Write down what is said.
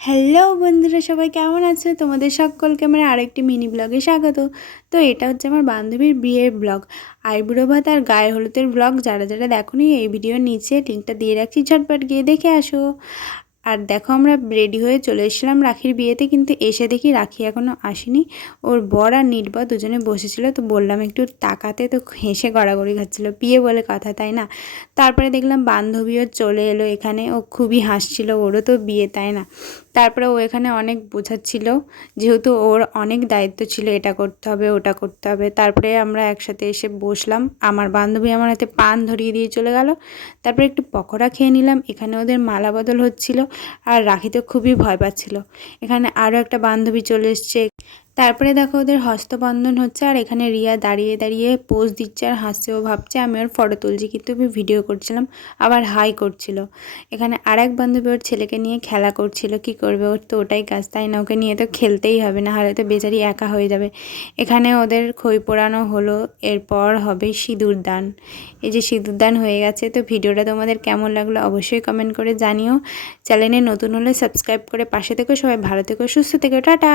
Hello বন্ধুরা, সবাই কেমন আছো? তোমাদের সকলকে আমার আরেকটি মিনি ব্লগে স্বাগত। তো এটা হচ্ছে আমার বান্ধবীর বিয়ের ব্লগ, আইবুড়ো ভাত আর গায়ে হলুদের ব্লগ। যারা যারা দেখোনি এই ভিডিওর নিচে লিঙ্কটা দিয়ে রাখছি, ঝটপট গিয়ে দেখে আসো। আর দেখো, আমরা রেডি হয়ে চলে এসেছিলাম রাখির বিয়েতে, কিন্তু এসে দেখি রাখি এখনও আসেনি। ওর বর আর নির্বা দুজনে বসেছিল, তো বললাম একটু তাকাতে, তো হেসে গড়াগড়ি খাচ্ছিল। বিয়ে বলে কথা, তাই না? তারপরে দেখলাম বান্ধবীও চলে এলো এখানে, ও খুবই হাসছিল, ওরও তো বিয়ে, তাই না? তারপরে ও এখানে অনেক বোঝাচ্ছিল, যেহেতু ওর অনেক দায়িত্ব ছিল, এটা করতে হবে ওটা করতে হবে। তারপরে আমরা একসাথে এসে বসলাম, আমার বান্ধবী আমার হাতে পান ধরিয়ে দিয়ে চলে গেল। তারপরে একটু পকোড়া খেয়ে নিলাম। এখানে ওদের মালা বদল হচ্ছিল, আর রাখি তো খুবই ভয় পাচ্ছিল। এখানে আরও একটা বান্ধবী চলে এসছে। তারপরে দেখো ওদের হস্তবন্ধন হচ্ছে, আর এখানে রিয়া দাঁড়িয়ে দাঁড়িয়ে পোজ দিচ্ছে আর হাসছে। ও ভাবছে আমি ওর ফটো তুলছি, কিন্তু আমি ভিডিও করছিলাম। আবার হাই করছিল। এখানে আর এক বান্ধবী ওর ছেলেকে নিয়ে খেলা করছিল। কি করবে, ওর তো ওটাই কাজ, তাই না? ওকে নিয়ে তো খেলতেই হবে, না হলে তো বেচারি একা হয়ে যাবে। এখানে ওদের খই পোড়ানো হলো, এরপর হবে সিঁদুর দান। এই যে সিঁদুর দান হয়ে গেছে। তো ভিডিওটা তোমাদের কেমন লাগলো অবশ্যই কমেন্ট করে জানিও। চ্যানেলে নতুন হলে সাবস্ক্রাইব করে পাশে থেকো। সবাই ভালো থেকো, সুস্থ থেকো, টাটা।